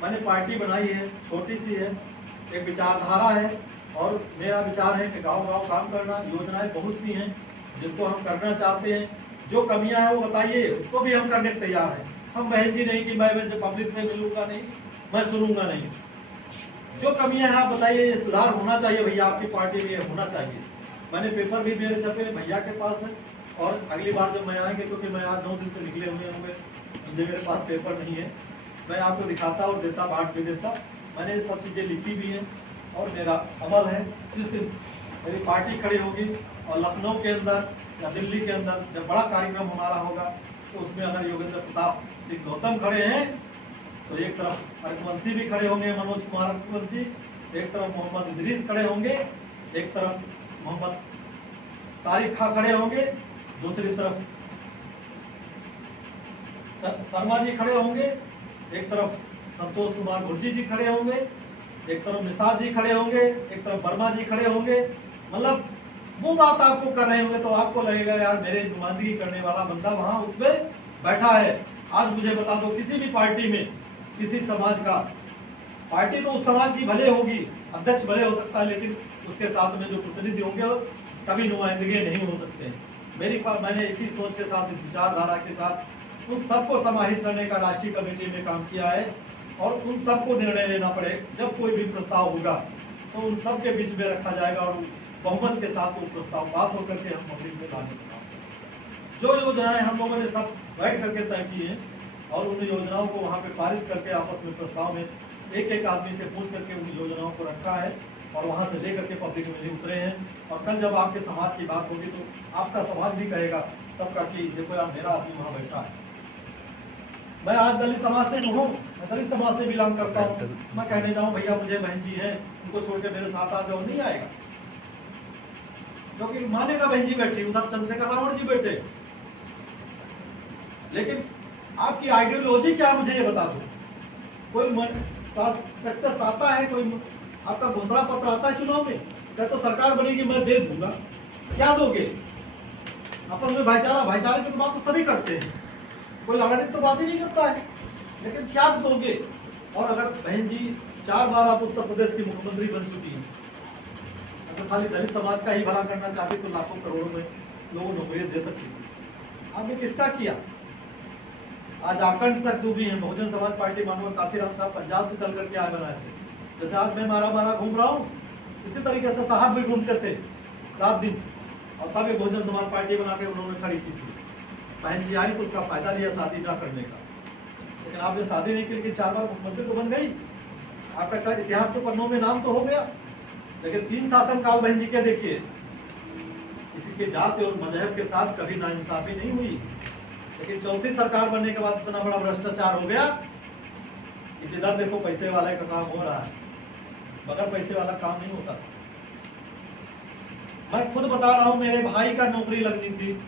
मैंने पार्टी बनाई है, छोटी सी है, एक विचारधारा है, और मेरा विचार है कि गांव-गांव काम करना। योजनाएं बहुत सी हैं जिसको हम करना चाहते हैं। जो कमियां हैं वो बताइए, उसको भी हम करने तैयार हैं। हम बहन जी नहीं कि मैं पब्लिक से मिलूंगा नहीं, मैं सुनूंगा नहीं। जो कमियां हैं आप बताइए, ये सुधार होना चाहिए भैया, आपकी पार्टी में होना चाहिए। मैंने पेपर भी मेरे छपे भैया के पास है, और अगली बार जब मैं आएंगे, क्योंकि मैं आज 9 दिन से निकले हुए होंगे, मुझे मेरे पास पेपर नहीं है, मैं आपको दिखाता और देता, बांट भी देता। मैंने ये सब चीज़ें लिखी भी हैं और मेरा अमल है। जिस दिन मेरी पार्टी खड़ी होगी और लखनऊ के अंदर या दिल्ली के अंदर जब बड़ा कार्यक्रम हमारा होगा, तो उसमें अगर योगेंद्र प्रताप सिंह गौतम खड़े हैं तो एक तरफ रघुवंशी भी खड़े होंगे, मनोज कुमार रघुवंशी, एक तरफ मोहम्मद इदरीस खड़े होंगे, एक तरफ मोहम्मद तारिक खां खड़े होंगे, दूसरी तरफ शर्मा जी खड़े होंगे, एक तरफ संतोष कुमार गुर्जी जी खड़े होंगे, एक तरफ निषाद जी खड़े होंगे, एक तरफ वर्मा जी खड़े होंगे। मतलब वो बात आपको कर रहे होंगे तो आपको लगेगा यार मेरे नुमाइंदगी करने वाला बंदा वहां उसमें बैठा है। आज मुझे बता दो, किसी भी पार्टी में किसी समाज का, पार्टी तो उस समाज की भले होगी, अध्यक्ष भले हो सकता है, लेकिन उसके साथ में जो प्रतिनिधि होंगे कभी नुमाइंदगी नहीं हो सकते। मैंने इसी सोच के साथ, इस विचारधारा के साथ उन सबको समाहित करने का राष्ट्रीय कमेटी में काम किया है, और उन सबको निर्णय लेना पड़े। जब कोई भी प्रस्ताव होगा तो उन सब के बीच में रखा जाएगा और बहुमत के साथ वो प्रस्ताव पास होकर के हम पब्लिक में लाने का। जो योजनाएं हम लोगों ने सब बैठ करके तय की हैं और उन योजनाओं को वहाँ पे पारित करके आपस में प्रस्ताव में एक एक आदमी से पूछ करके उन योजनाओं को रखा है। और वहाँ से लेकर के पब्लिक में नहीं उतरे हैं। और कल जब आपके समाज की बात होगी तो आपका समाज भी कहेगा सबका कि देखो यार मेरा आदमी वहाँ बैठा है। मैं आज दलित समाज से हूँ, मैं दलित समाज से बिलोंग करता हूँ। मैं कहने जाऊँ भैया मुझे बहन जी हैं उनको छोड़ के मेरे साथ आ जाओ, नहीं आएगा, क्योंकि मानेगा बहन जी बैठी, उधर चंद्रशेखर रावण जी बैठे। लेकिन आपकी आइडियोलॉजी क्या मुझे ये बता दो। कोई प्रॉस्पेक्टस आता है, कोई आपका घोषणा पत्र आता है चुनाव में, क्या तो सरकार बनेगी मैं दे दूंगा, क्या दोगे? आपस में भाईचारा, भाईचारे की तो बात तो सभी करते हैं, कोई लड़ाई तो बात ही नहीं करता है, लेकिन क्या दोगे? और अगर बहन जी 4 बार आप उत्तर प्रदेश की मुख्यमंत्री बन चुकी हैं, अगर खाली दलित समाज का ही भला करना चाहती तो लाखों करोड़ों में लोगों नौकरियां दे सकती थी। आपने किसका किया? आज आकंठ तक डूबी है। बहुजन समाज पार्टी मानव काशीराम साहब पंजाब से चल करके आए बनाए थे, जैसे आज मैं मारा घूम रहा हूँ, इसी तरीके से साहब भी घूमते थे रात दिन, और तब ये बहुजन समाज पार्टी बना के उन्होंने खड़ी की थी। बहन जी आई तो उसका फायदा लिया शादी ना करने का, लेकिन आपने शादी नहीं की, लेकिन 4 बार मुख्यमंत्री तो बन गई, आपका इतिहास के पन्नों में नाम तो हो गया। लेकिन 3 शासनकाल बहन जी के देखिए, किसी के जाति और मजहब के साथ कभी नाइंसाफी नहीं हुई, लेकिन चौथी सरकार बनने के बाद इतना बड़ा भ्रष्टाचार हो गया कि जिधर देखो पैसे वाले का काम हो रहा है, बगैर पैसे वाला काम नहीं होता। मैं खुद बता रहा हूँ, मेरे भाई का नौकरी लगनी थी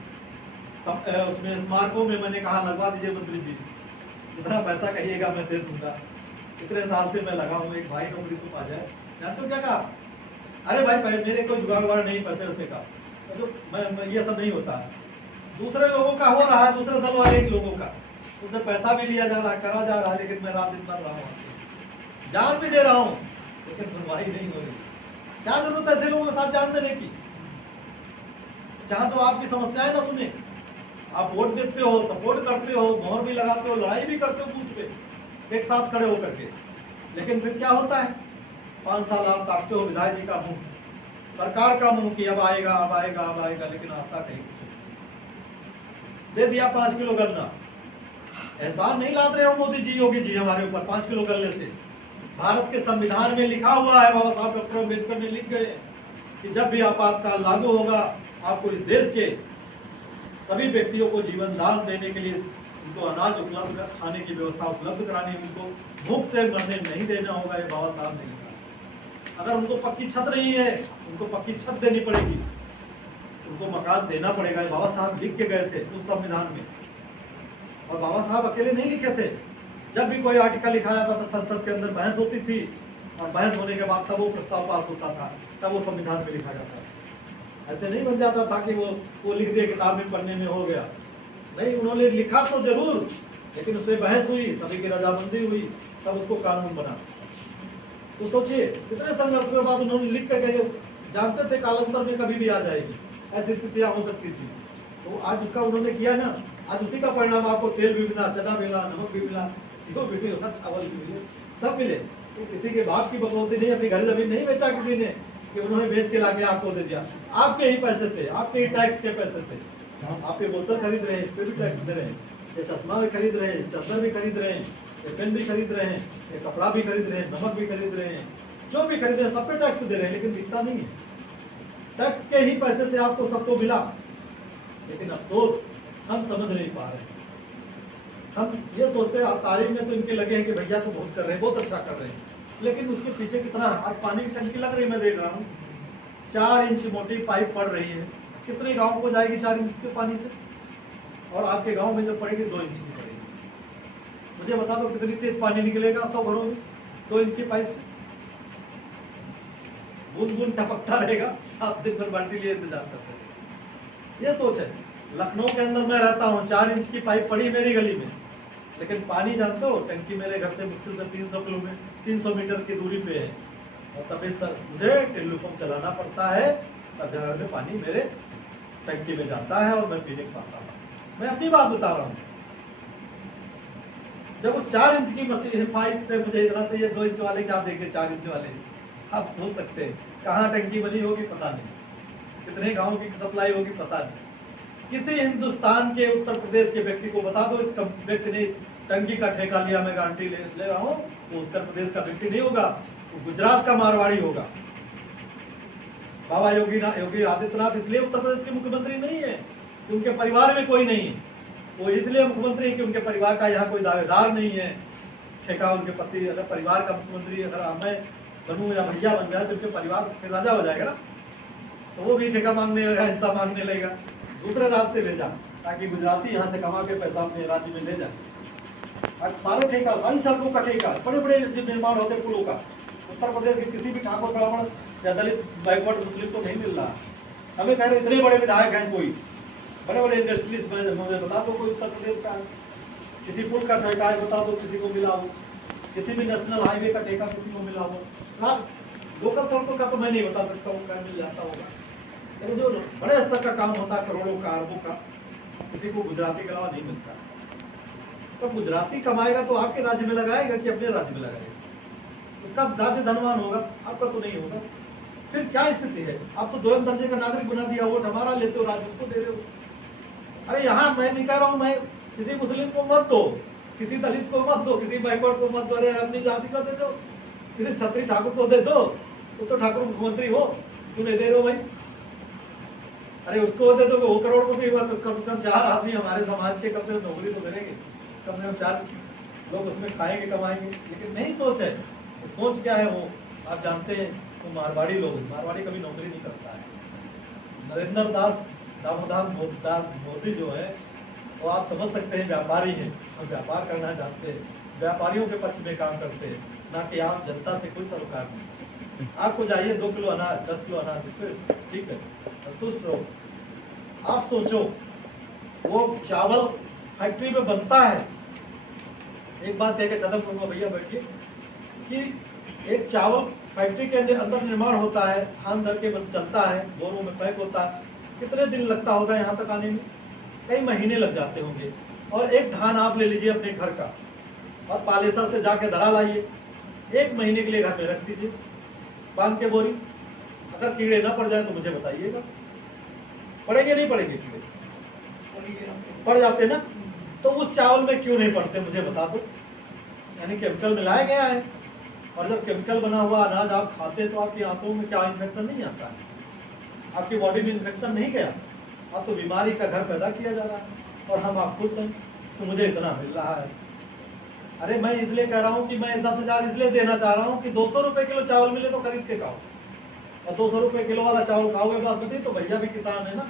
उसमें स्मारकों में, मैंने कहा लगवा दीजिए मंत्री जी, जितना पैसा कहिएगा मैं दे दूंगा। इतने साल से मैं लगा हूँ, एक भाई नौकरी तो पा जाए। जानते हो क्या कहा? अरे भाई मेरे कोई जुगाड़ नहीं पैसे वैसे का, तो मैं ये सब नहीं होता है, दूसरे लोगों का हो रहा है, दूसरे दल वाले लोगों का, उससे पैसा भी लिया जा रहा है, करा जा रहा है, लेकिन मैं रात दिन मर रहा हूँ, जान भी दे रहा हूँ, लेकिन सुनवाई नहीं हो रही। क्या जरूरत है ऐसे लोगों के साथ जान देने की, जहां तो आपकी समस्याएं ना सुने। आप वोट देते हो, सपोर्ट करते हो, मोहर भी लगाते हो, लड़ाई भी करते हो बूथ पे एक साथ खड़े होकर के, लेकिन फिर क्या होता है? 5 साल आप ताकते हो विधायक जी का मुंह, सरकार का मुंह कि अब आएगा अब आएगा अब आएगा, लेकिन आता कहीं कुछ। दे दिया 5 किलो गन्ना, एहसान नहीं लाद रहे हो मोदी जी योगी जी हमारे ऊपर 5 किलो गन्ने से। भारत के संविधान में लिखा हुआ है, बाबा साहब डॉक्टर अम्बेडकर ने लिख गए कि जब भी आपातकाल लागू होगा, आपको इस देश के सभी व्यक्तियों को जीवन दान देने के लिए उनको अनाज उपलब्ध खाने की व्यवस्था उपलब्ध कराने, उनको भूख से मरने नहीं देना होगा। ये बाबा साहब ने लिखा। अगर उनको पक्की छत नहीं है, उनको पक्की छत देनी पड़ेगी, उनको मकान देना पड़ेगा। बाबा साहब लिख के गए थे उस संविधान में, और बाबा साहब अकेले नहीं लिखे थे। जब भी कोई आर्टिकल लिखा जाता था, संसद के अंदर बहस होती थी, और बहस होने के बाद तब वो प्रस्ताव पास होता था, तब वो संविधान में लिखा जाता था। ऐसे नहीं बन जाता था कि वो लिख दिया किताब में पढ़ने में हो गया। नहीं, उन्होंने लिखा तो जरूर, लेकिन उसमें बहस हुई, सभी की रजामंदी हुई, तब उसको कानून बना। तो सोचिए कितने संघर्ष के बाद उन्होंने लिख कर गए, जानते थे कालांतर में कभी भी आ जाएगी, ऐसी स्थितियां हो सकती थी। तो आज उसका उन्होंने किया ना, आज उसी का परिणाम आपको तेल भी मिला, चना मिला, नमक भी मिला, गेहूं भी मिला, चावल भी मिले, सब मिले। तो किसी के बाप की बकौती नहीं, अपनी घर जमीन नहीं बेचा किसी ने कि उन्होंने बेच के लाके आपको दे दिया। आपके ही पैसे से, आपके ही टैक्स के पैसे से आप ये बोतल खरीद रहे हैं, इस पर भी टैक्स दे रहे हैं, ये चश्मा भी खरीद रहे हैं, चादर भी खरीद रहे हैं, ये पेन भी खरीद रहे हैं, ये कपड़ा भी खरीद रहे हैं, नमक भी खरीद रहे हैं, जो भी खरीद रहे हैं सब पे टैक्स दे रहे हैं, लेकिन दिखता नहीं है। टैक्स के ही पैसे से आपको सबको मिला, लेकिन अफसोस हम समझ नहीं पा रहे। हम ये सोचते हैं तारीफ में तो इनके लगे हैं कि भैया तो बहुत कर रहे हैं, बहुत अच्छा कर रहे हैं, लेकिन उसके पीछे कितना आज पानी की टंकी लग रही, मैं देख रहा हूँ 4 इंच मोटी पाइप पड़ रही है। कितने गांव को जाएगी 4 इंच के पानी से? और आपके गांव में जो पड़ेगी 2 इंच की पड़ेगी। मुझे बता दो कितनी तेज पानी निकलेगा 100 घरों में 2 इंच की पाइप से? बूंद बूंद टपकता रहेगा, आप दिन भर बाल्टी लिए इंतजार करते हैं। ये सोच है। लखनऊ के अंदर मैं रहता हूँ, 4 इंच की पाइप पड़ी मेरी गली में, लेकिन पानी जानते हो टंकी मेरे घर से मुश्किल से 300 मीटर की दूरी पे है, और तभी सर मुझे टिल्लू पंप चलाना पड़ता है, तब जगह में पानी मेरे टंकी में जाता है और मैं पीने पाता हूँ। मैं अपनी बात बता रहा हूँ। जब उस 4 इंच की मशीन पाइप से मुझे इतना तो ये 2 इंच वाले क्या देखे, 4 इंच वाले आप सोच सकते हैं कहाँ टंकी बनी होगी पता नहीं, कितने गाँव की सप्लाई होगी पता नहीं। किसी हिंदुस्तान के उत्तर प्रदेश के व्यक्ति को बता दो इस व्यक्ति ने इस टंकी का ठेका लिया, मैं गारंटी ले रहा हूँ, वो उत्तर प्रदेश का व्यक्ति नहीं होगा, वो गुजरात का मारवाड़ी होगा। बाबा योगी आदित्यनाथ इसलिए उत्तर प्रदेश के मुख्यमंत्री नहीं है कि उनके परिवार में कोई नहीं है, वो इसलिए मुख्यमंत्री है कि उनके परिवार का यहाँ कोई दावेदार नहीं है। ठेका उनके पति, अगर परिवार का मुख्यमंत्री अगर मैं बनूँ या भैया बन जाए तो उनके परिवार फिर राजा हो जाएगा ना, तो वो भी ठेका मांगने लगेगा, हिस्सा मांगने लगेगा, दूसरे राज्य से ले जा, ताकि गुजराती यहाँ से कमा के पैसा अपने राज्य में ले जाए। सारे ठेका, सारी सड़कों का ठेका, बड़े बड़े जो निर्माण होते पुलों का, उत्तर प्रदेश के किसी भी ठाकुर ब्राह्मण या दलित बैकवर्ड मुस्लिम को नहीं मिल रहा। हमें कह रहे इतने बड़े विधायक हैं, कोई बड़े बड़े इंडस्ट्रीज मुझे बता दो कोई उत्तर प्रदेश का, किसी पुल का ठेका बता दो किसी को मिला हो, किसी भी नेशनल हाईवे का ठेका किसी को मिला हो। लोकल सड़कों का तो मैं नहीं बता सकता हूँ, क्या मिल जाता होगा, लेकिन जो बड़े स्तर का काम होता है करोड़ों का अरबों का, किसी को गुजराती के अलावा नहीं मिलता। तो गुजराती कमाएगा तो आपके राज्य में लगाएगा कि अपने राज्य में लगाएगा, उसका राज्य धनवान होगा, आपका तो नहीं होगा। फिर क्या स्थिति है? आप तो दोयम दर्जे का नागरिक बना दिया, वोट हमारा लेते हो, राज्य उसको दे रहे हो। अरे यहाँ मैं नहीं कह रहा हूँ, मैं किसी मुस्लिम को मत दो, किसी दलित को मत दो, किसी बैकवर्ड को मत दो, अरे अपनी जाति को दे दो, किसी छत्री ठाकुर को दे दो, तो ठाकुर मुख्यमंत्री हो, क्यों नहीं दे रहे हो भाई? अरे उसको दे दो, वो करोड़पति हुआ तो कम से कम 4 आदमी हमारे समाज के कम से कम नौकरी तो करेंगे, कम से कम 4 लोग उसमें खाएंगे कमाएंगे। लेकिन नहीं सोच है, तो सोच क्या है वो आप जानते हैं। तो मारवाड़ी लोग, मारवाड़ी कभी नौकरी नहीं करता है। नरेंद्र दास दामोदर मोदी जो है वो आप समझ सकते हैं व्यापारी हैं, और व्यापार करना जानते हैं, व्यापारियों के पक्ष में काम करते हैं, ना कि आम जनता से कोई सरोकार नहीं। आपको चाहिए 2 किलो अनाज, 10 किलो अनाज, उस पर ठीक है संतुष्ट रहो। आप सोचो वो चावल फैक्ट्री में बनता है, एक बात है कि कदम करूँगा भैया बैठिए, कि एक चावल फैक्ट्री के अंदर निर्माण होता है, धान धर के चलता है, बोरों में पैक होता है, कितने दिन लगता होगा यहाँ तक आने में? कई महीने लग जाते होंगे। और एक धान आप ले लीजिए अपने घर का और पालेसर से जाके धरा लाइए, 1 महीने के लिए घर में रख दीजिए बांध के बोरी, अगर कीड़े ना पड़ जाए तो मुझे बताइएगा, पड़ेंगे नहीं पड़ेंगे? कीड़े पड़ जाते ना, तो उस चावल में क्यों नहीं पड़ते मुझे बता दो। यानी केमिकल मिलाया गया है, और जब केमिकल बना हुआ अनाज आप खाते हैं तो आपकी आंतों में क्या इन्फेक्शन नहीं आता है, आपकी बॉडी में इन्फेक्शन नहीं गया, अब तो बीमारी का घर पैदा किया जा रहा है। और हम आप खुश हैं तो मुझे इतना मिल रहा है। अरे मैं इसलिए कह रहा हूँ कि मैं 10,000 इसलिए देना चाह रहा हूँ कि 200 रुपये किलो चावल मिले तो खरीद के खाओ, और 200 रुपये किलो वाला चावल खाओगे बासमती तो भैया भी किसान है ना,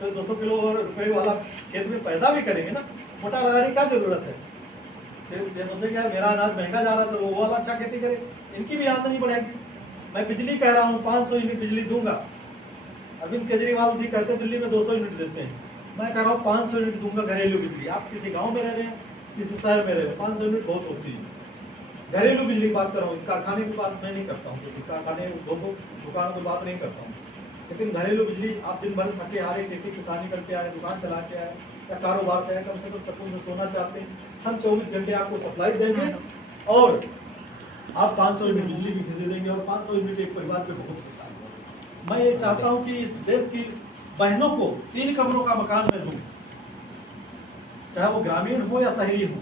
तो 200 किलो रुपये वाला खेत में पैदा भी करेंगे ना, मोटा लगाने की क्या जरूरत है? फिर सोचेंगे यार मेरा अनाज महंगा जा रहा था, वो वाला अच्छा खेती करे, इनकी भी आमदनी बढ़ेगी। मैं बिजली कह रहा हूँ 500 यूनिट बिजली दूंगा, अरविंद केजरीवाल जी कहते हैं दिल्ली में 200 यूनिट देते हैं, मैं कह रहा हूँ 500 यूनिट दूंगा घरेलू बिजली। आप किसी गांव में रह रहे हैं, किसी शहर में रह रहे हैं, 500 यूनिट बहुत होती है। घरेलू बिजली की बात कर रहा हूँ, इस कारखाने की बात मैं नहीं करता हूँ, किसी कारखाने दुकानों की बात नहीं करता हूँ, लेकिन घरेलू बिजली आप दिन भर थके हारे खेती किसानी करके आए, दुकान चला के आए या कारोबार से आए, कम से कम सुकून से सोना चाहते हैं, हम 24 घंटे आपको सप्लाई देंगे और आप 500 यूनिट बिजली भी खरीद देंगे, और 500 यूनिट एक परिवार पे बहुत होता है। मैं ये चाहता हूँ कि इस देश की बहनों को 3 कमरों का मकान मैं दूँ, चाहे वो ग्रामीण हो या शहरी हो।